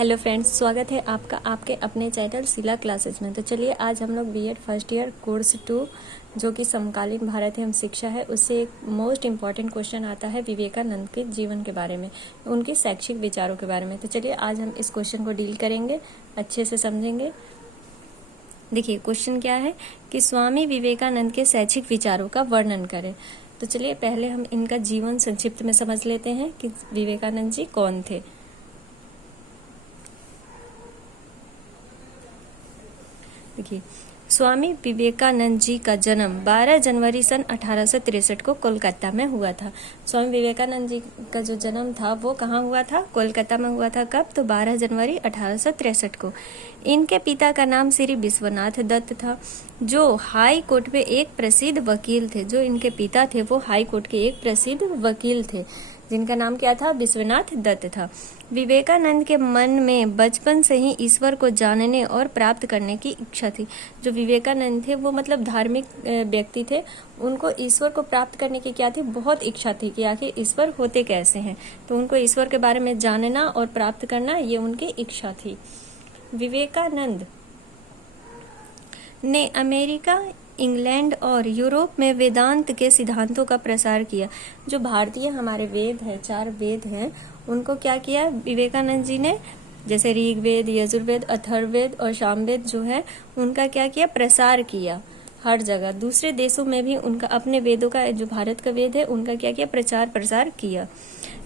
Hello friends, स्वागत है आपका आपके अपने चैनल शिला क्लासेस में। तो चलिए आज हम लोग बीएड फर्स्ट ईयर कोर्स 2 जो कि समकालीन भारत एवं शिक्षा है, उससे एक मोस्ट इम्पॉर्टेंट क्वेश्चन आता है विवेकानंद के जीवन के बारे में, उनके शैक्षिक विचारों के बारे में। तो चलिए आज हम इस क्वेश्चन को डील करेंगे, अच्छे से समझेंगे। देखिए क्वेश्चन क्या है कि स्वामी विवेकानंद के शैक्षिक विचारों का वर्णन करें। तो चलिए पहले हम इनका जीवन संक्षिप्त में समझ लेते हैं कि विवेकानंद जी कौन थे। देखिए स्वामी विवेकानंद जी का जन्म 12 जनवरी सन 1863 को कोलकाता में हुआ था। स्वामी विवेकानंद जी का जो जन्म था वो कहाँ हुआ था? कोलकाता में हुआ था। कब? तो 12 जनवरी 1863 को। इनके पिता का नाम श्री विश्वनाथ दत्त था, जो हाई कोर्ट में एक प्रसिद्ध वकील थे। जो इनके पिता थे वो हाई कोर्ट के एक प्रसिद्ध वकील थे, जिनका नाम क्या था? विश्वनाथ दत्त था। विवेकानंद के मन में बचपन से ही ईश्वर को जानने और प्राप्त करने की इच्छा थी। जो विवेकानंद थे वो मतलब धार्मिक व्यक्ति थे। उनको ईश्वर को प्राप्त करने की क्या थी? बहुत इच्छा थी कि आखिर ईश्वर होते कैसे हैं। तो उनको ईश्वर के बारे में जानना और प्राप्त करना ये उनकी इच्छा थी। विवेकानंद ने अमेरिका, इंग्लैंड और यूरोप में वेदांत के सिद्धांतों का प्रसार किया। जो भारतीय हमारे वेद हैं, 4 वेद हैं, उनको क्या किया विवेकानंद जी ने? जैसे ऋग्वेद, यजुर्वेद, अथर्ववेद और सामवेद जो है उनका क्या किया? प्रसार किया हर जगह। दूसरे देशों में भी उनका अपने वेदों का, जो भारत का वेद है उनका क्या किया? प्रचार प्रसार किया।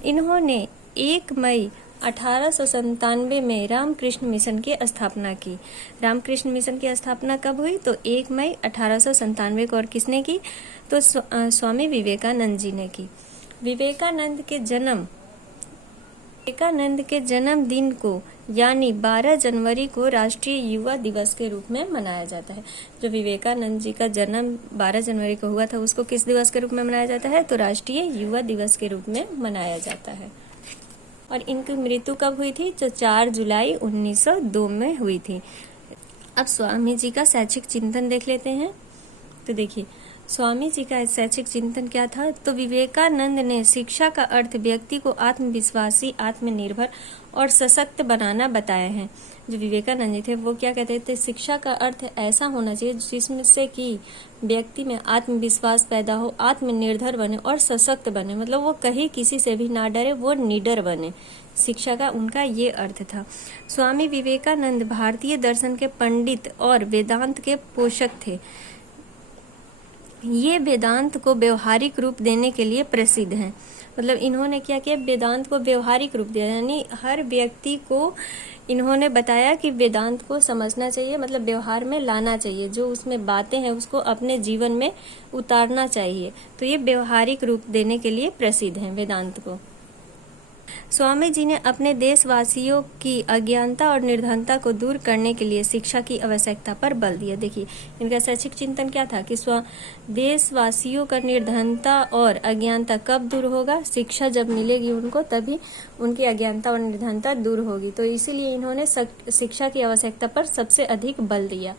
इन्होंने 1 मई 1897 में रामकृष्ण मिशन की स्थापना की। रामकृष्ण मिशन की स्थापना कब हुई? तो 1 मई 1897 को। और किसने की? तो स्वामी विवेकानंद जी ने की। विवेकानंद के जन्मदिन को यानी 12 जनवरी को राष्ट्रीय युवा दिवस के रूप में मनाया जाता है। जो विवेकानंद जी का जन्म 12 जनवरी को हुआ था उसको किस दिवस के रूप में मनाया जाता है? तो राष्ट्रीय युवा दिवस के रूप में मनाया जाता है। और इनकी मृत्यु कब हुई थी? जो 4 जुलाई 1902 में हुई थी। अब स्वामी जी का शैक्षिक चिंतन देख लेते हैं। तो देखिए स्वामी जी का शैक्षिक चिंतन क्या था? तो विवेकानंद ने शिक्षा का अर्थ व्यक्ति को आत्मविश्वासी, आत्मनिर्भर और सशक्त बनाना बताया है। जो विवेकानंद जी थे वो क्या कहते थे? शिक्षा का अर्थ ऐसा होना चाहिए जिसमें से कि व्यक्ति में आत्मविश्वास पैदा हो, आत्मनिर्भर बने और सशक्त बने। मतलब वो कहीं किसी से भी ना डरे, वो निडर बने। शिक्षा का उनका ये अर्थ था। स्वामी विवेकानंद भारतीय दर्शन के पंडित और वेदांत के पोषक थे। ये वेदांत को व्यवहारिक रूप देने के लिए प्रसिद्ध हैं। मतलब इन्होंने क्या किया? वेदांत को व्यवहारिक रूप दिया, यानी हर व्यक्ति को इन्होंने बताया कि वेदांत को समझना चाहिए, मतलब व्यवहार में लाना चाहिए। जो उसमें बातें हैं उसको अपने जीवन में उतारना चाहिए। तो ये व्यवहारिक रूप देने के लिए प्रसिद्ध हैं वेदांत को। स्वामी जी ने अपने देशवासियों की अज्ञानता और निर्धनता को दूर करने के लिए शिक्षा की आवश्यकता पर बल दिया। देखिए इनका शैक्षिक चिंतन क्या था कि देशवासियों का निर्धनता और अज्ञानता कब दूर होगा? शिक्षा जब मिलेगी उनको, तभी उनकी अज्ञानता और निर्धनता दूर होगी। तो इसीलिए इन्होंने शिक्षा की आवश्यकता पर सबसे अधिक बल दिया।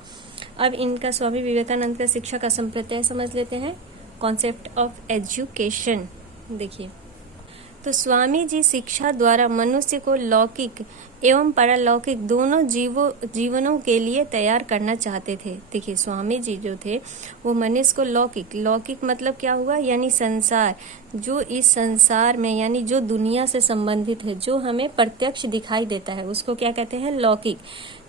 अब इनका स्वामी विवेकानंद का शिक्षा का संप्रत्यय समझ लेते हैं। कॉन्सेप्ट ऑफ एजुकेशन देखिए, तो स्वामी जी शिक्षा द्वारा मनुष्य को लौकिक एवं पारलौकिक दोनों जीवनों के लिए तैयार करना चाहते थे। देखिए स्वामी जी जो थे वो मनुष्य को लौकिक मतलब क्या हुआ? यानी संसार, जो इस संसार में यानी जो दुनिया से संबंधित है, जो हमें प्रत्यक्ष दिखाई देता है, उसको क्या कहते हैं? लौकिक।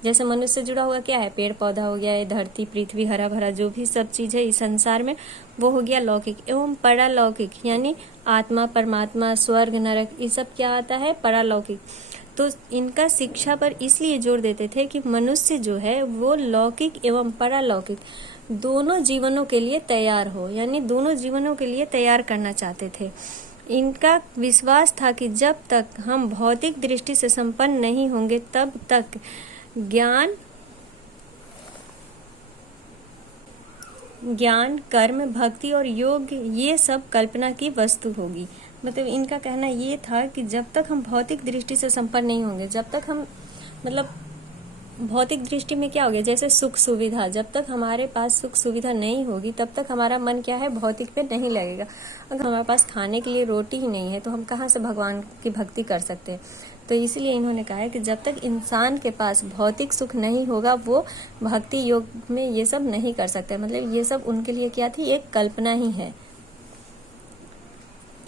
जैसे मनुष्य से जुड़ा हुआ क्या है? पेड़ पौधा हो गया, धरती पृथ्वी हरा भरा जो भी सब चीज़ है इस संसार में, वो हो गया लौकिक। एवं पारलौकिक यानी आत्मा, परमात्मा, स्वर्ग, नरक, ये सब क्या आता है? पारलौकिक। तो इनका शिक्षा पर इसलिए जोर देते थे कि मनुष्य जो है वो लौकिक एवं पारलौकिक दोनों जीवनों के लिए तैयार हो, यानी दोनों जीवनों के लिए तैयार करना चाहते थे। इनका विश्वास था कि जब तक हम भौतिक दृष्टि से संपन्न नहीं होंगे तब तक ज्ञान, कर्म, भक्ति और योग ये सब कल्पना की वस्तु होगी। मतलब इनका कहना ये था कि जब तक हम भौतिक दृष्टि से संपन्न नहीं होंगे, जब तक हम मतलब भौतिक दृष्टि में क्या हो गया? जैसे सुख सुविधा, जब तक हमारे पास सुख सुविधा नहीं होगी तब तक हमारा मन क्या है? भौतिक पे नहीं लगेगा। अगर हमारे पास खाने के लिए रोटी ही नहीं है तो हम कहाँ से भगवान की भक्ति कर सकते हैं? तो इसीलिए इन्होंने कहा है कि जब तक इंसान के पास भौतिक सुख नहीं होगा वो भक्ति योग में ये सब नहीं कर सकते। मतलब ये सब उनके लिए क्या थी, एक कल्पना ही है।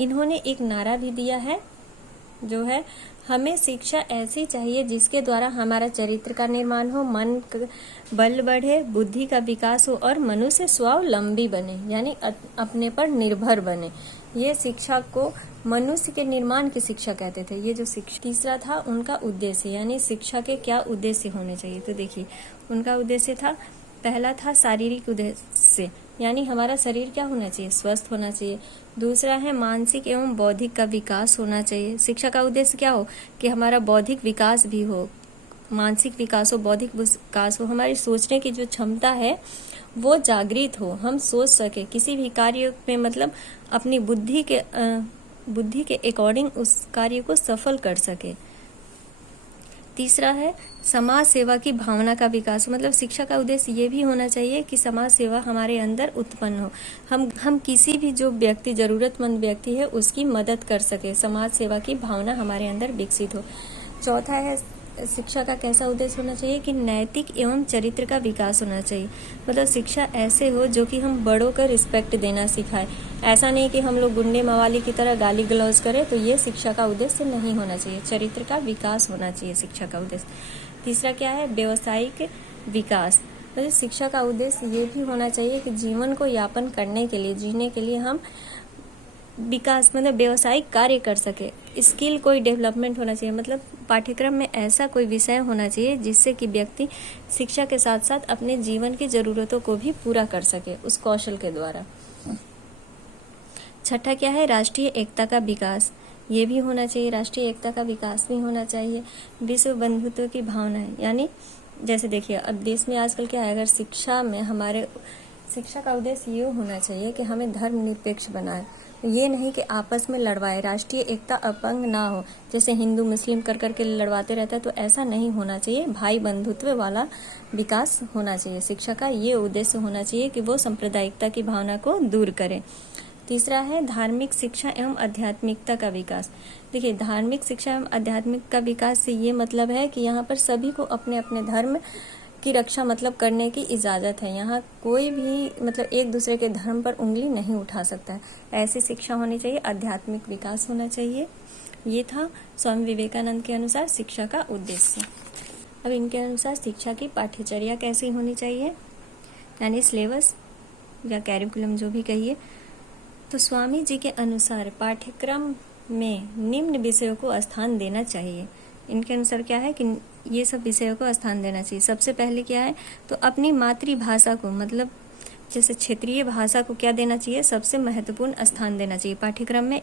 इन्होंने एक नारा भी दिया है जो है, हमें शिक्षा ऐसी चाहिए जिसके द्वारा हमारा चरित्र का निर्माण हो, मन बल बढ़े, बुद्धि का विकास हो और मनुष्य स्वावलंबी बने, यानी अपने पर निर्भर बने। ये शिक्षा को मनुष्य के निर्माण की शिक्षा कहते थे। ये जो शिक्षा, तीसरा था उनका उद्देश्य, यानी शिक्षा के क्या उद्देश्य होने चाहिए। तो देखिए उनका उद्देश्य था, पहला था शारीरिक उद्देश्य, यानी हमारा शरीर क्या होना चाहिए, स्वस्थ होना चाहिए। दूसरा है मानसिक एवं बौद्धिक का विकास होना चाहिए। शिक्षा का उद्देश्य क्या हो कि हमारा बौद्धिक विकास भी हो, मानसिक विकास हो, बौद्धिक विकास हो, हमारी सोचने की जो क्षमता है वो जागृत हो, हम सोच सके किसी भी कार्य में, मतलब अपनी बुद्धि के अकॉर्डिंग उस कार्य को सफल कर सके। तीसरा है समाज सेवा की भावना का विकास। मतलब शिक्षा का उद्देश्य ये भी होना चाहिए कि समाज सेवा हमारे अंदर उत्पन्न हो, हम किसी भी जो व्यक्ति, जरूरतमंद व्यक्ति है उसकी मदद कर सके, समाज सेवा की भावना हमारे अंदर विकसित हो। चौथा है शिक्षा का कैसा उद्देश्य होना चाहिए कि नैतिक एवं चरित्र का विकास होना चाहिए। मतलब शिक्षा ऐसे हो जो कि हम बड़ों को रिस्पेक्ट देना सिखाए। ऐसा नहीं कि हम लोग गुंडे मवाली की तरह गाली गलौज करें, तो ये शिक्षा का उद्देश्य नहीं होना चाहिए। चरित्र का विकास होना चाहिए शिक्षा का उद्देश्य। तीसरा क्या है, व्यवसायिक विकास। मतलब शिक्षा का उद्देश्य ये भी होना चाहिए कि जीवन को यापन करने के लिए, जीने के लिए हम विकास, मतलब व्यवसायिक कार्य कर सके, स्किल कोई डेवलपमेंट होना चाहिए। मतलब पाठ्यक्रम में ऐसा कोई विषय होना चाहिए जिससे कि व्यक्ति शिक्षा के साथ साथ अपने जीवन की जरूरतों को भी पूरा कर सके उस कौशल के द्वारा। छठा क्या है, राष्ट्रीय एकता का विकास। ये भी होना चाहिए, राष्ट्रीय एकता का विकास भी होना चाहिए। विश्व बंधुत्व की भावना है, यानी जैसे देखिए अब देश में आजकल क्या है, अगर शिक्षा में हमारे शिक्षा का उद्देश्य ये होना चाहिए कि हमें धर्मनिरपेक्ष बनाए, ये नहीं कि आपस में लड़वाए, राष्ट्रीय एकता अपंग ना हो, जैसे हिंदू मुस्लिम कर करके लड़वाते रहता है, तो ऐसा नहीं होना चाहिए। भाई बंधुत्व वाला विकास होना चाहिए। शिक्षा का ये उद्देश्य होना चाहिए कि वो सांप्रदायिकता की भावना को दूर करे। तीसरा है धार्मिक शिक्षा एवं आध्यात्मिकता का विकास। देखिए धार्मिक शिक्षा एवं आध्यात्मिक का विकास से ये मतलब है कि यहाँ पर सभी को अपने अपने धर्म की रक्षा मतलब करने की इजाज़त है। यहाँ कोई भी मतलब एक दूसरे के धर्म पर उंगली नहीं उठा सकता है, ऐसी शिक्षा होनी चाहिए। आध्यात्मिक विकास होना चाहिए। ये था स्वामी विवेकानंद के अनुसार शिक्षा का उद्देश्य। अब इनके अनुसार शिक्षा की पाठ्यचर्या कैसी होनी चाहिए, यानी सिलेबस या कैरिकुलम जो भी कहिए। तो स्वामी जी के अनुसार पाठ्यक्रम में निम्न विषयों को स्थान देना चाहिए। इनके अनुसार क्या है कि ये सब विषयों को स्थान देना चाहिए। सबसे पहले क्या है, तो अपनी मातृभाषा को, मतलब जैसे क्षेत्रीय भाषा को क्या देना चाहिए, सबसे महत्वपूर्ण स्थान देना चाहिए पाठ्यक्रम में।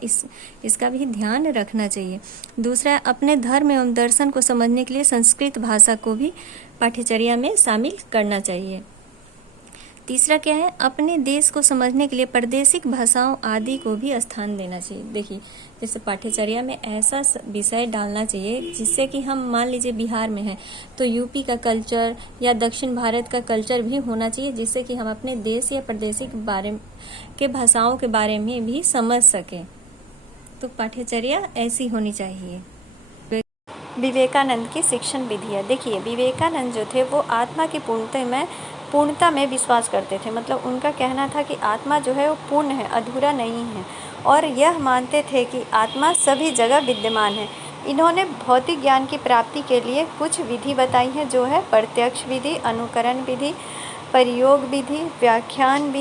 इसका भी ध्यान रखना चाहिए। दूसरा, अपने धर्म एवं दर्शन को समझने के लिए संस्कृत भाषा को भी पाठ्यचर्या में शामिल करना चाहिए। तीसरा क्या है, अपने देश को समझने के लिए प्रादेशिक भाषाओं आदि को भी स्थान देना चाहिए। देखिए जैसे पाठ्यचर्या में ऐसा विषय डालना चाहिए जिससे कि हम मान लीजिए बिहार में हैं तो यूपी का कल्चर या दक्षिण भारत का कल्चर भी होना चाहिए, जिससे कि हम अपने देश या प्रादेशिक बारे के भाषाओं के बारे में भी समझ सकें। तो पाठ्यचर्या ऐसी होनी चाहिए। विवेकानंद की शिक्षण विधियाँ। देखिए विवेकानंद जो थे वो आत्मा की पूर्णता में विश्वास करते थे। मतलब उनका कहना था कि आत्मा जो है वो पूर्ण है, अधूरा नहीं है, और यह मानते थे कि आत्मा सभी जगह विद्यमान है। इन्होंने भौतिक ज्ञान की प्राप्ति के लिए कुछ विधि बताई है, जो है प्रत्यक्ष विधि, अनुकरण विधि, प्रयोग विधि, व्याख्यान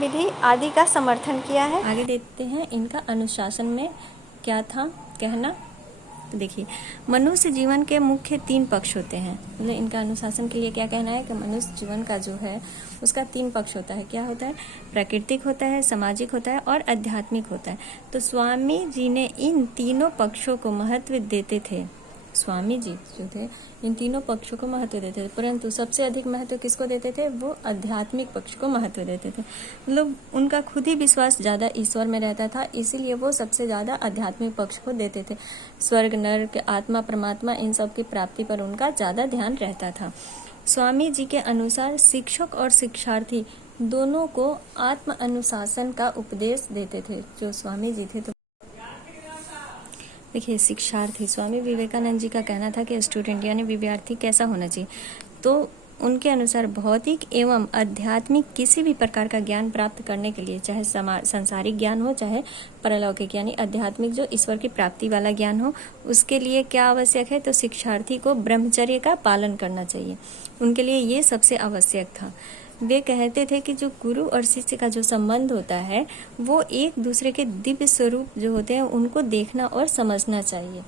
विधि आदि का समर्थन किया है। आगे देखते हैं इनका अनुशासन में क्या था कहना। देखिए मनुष्य जीवन के मुख्य 3 पक्ष होते हैं। मतलब इनका अनुशासन के लिए क्या कहना है कि मनुष्य जीवन का जो है उसका 3 पक्ष होता है। क्या होता है, प्राकृतिक होता है, सामाजिक होता है और आध्यात्मिक होता है। तो स्वामी जी ने इन तीनों पक्षों को महत्व देते थे। स्वामी जी जो थे इन तीनों पक्षों को महत्व देते थे, परंतु सबसे अधिक महत्व किसको देते थे, वो आध्यात्मिक पक्ष को महत्व देते थे। मतलब उनका खुद ही विश्वास ज़्यादा ईश्वर में रहता था, इसीलिए वो सबसे ज़्यादा आध्यात्मिक पक्ष को देते थे। स्वर्ग नर्क आत्मा परमात्मा इन सब की प्राप्ति पर उनका ज़्यादा ध्यान रहता था। स्वामी जी के अनुसार शिक्षक और शिक्षार्थी दोनों को आत्म अनुशासन का उपदेश देते थे। जो स्वामी जी थे तो देखिए, शिक्षार्थी, स्वामी विवेकानंद जी का कहना था कि स्टूडेंट यानी विद्यार्थी कैसा होना चाहिए। तो उनके अनुसार भौतिक एवं आध्यात्मिक किसी भी प्रकार का ज्ञान प्राप्त करने के लिए, चाहे संसारिक ज्ञान हो चाहे परलौकिक यानी आध्यात्मिक जो ईश्वर की प्राप्ति वाला ज्ञान हो, उसके लिए क्या आवश्यक है, तो शिक्षार्थी को ब्रह्मचर्य का पालन करना चाहिए। उनके लिए ये सबसे आवश्यक था। वे कहते थे कि जो गुरु और शिष्य का जो संबंध होता है वो एक दूसरे के दिव्य स्वरूप जो होते हैं उनको देखना और समझना चाहिए।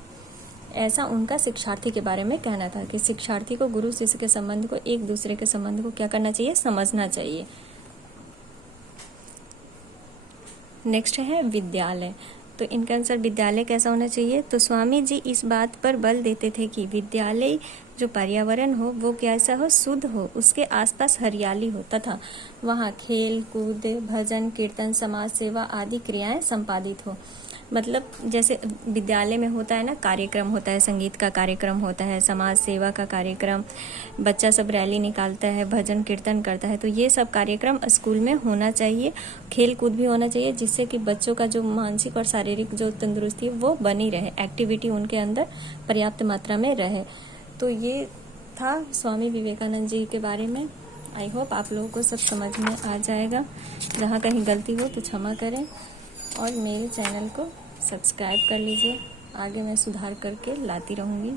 ऐसा उनका शिक्षार्थी के बारे में कहना था कि शिक्षार्थी को गुरु शिष्य के संबंध को, एक दूसरे के संबंध को क्या करना चाहिए, समझना चाहिए। नेक्स्ट है विद्यालय। तो इनके अनुसार विद्यालय कैसा होना चाहिए, तो स्वामी जी इस बात पर बल देते थे कि विद्यालय जो पर्यावरण हो वो कैसा हो, शुद्ध हो, उसके आसपास हरियाली हो तथा वहाँ खेल कूद, भजन कीर्तन, समाज सेवा आदि क्रियाएं संपादित हो। मतलब जैसे विद्यालय में होता है ना, कार्यक्रम होता है, संगीत का कार्यक्रम होता है, समाज सेवा का कार्यक्रम, बच्चा सब रैली निकालता है, भजन कीर्तन करता है, तो ये सब कार्यक्रम स्कूल में होना चाहिए। खेल कूद भी होना चाहिए जिससे कि बच्चों का जो मानसिक और शारीरिक जो तंदुरुस्ती है वो बनी रहे, एक्टिविटी उनके अंदर पर्याप्त मात्रा में रहे। तो ये था स्वामी विवेकानंद जी के बारे में। आई होप आप लोगों को सब समझ में आ जाएगा। जहाँ कहीं गलती हो तो क्षमा करें और मेरे चैनल को सब्सक्राइब कर लीजिए। आगे मैं सुधार करके लाती रहूँगी।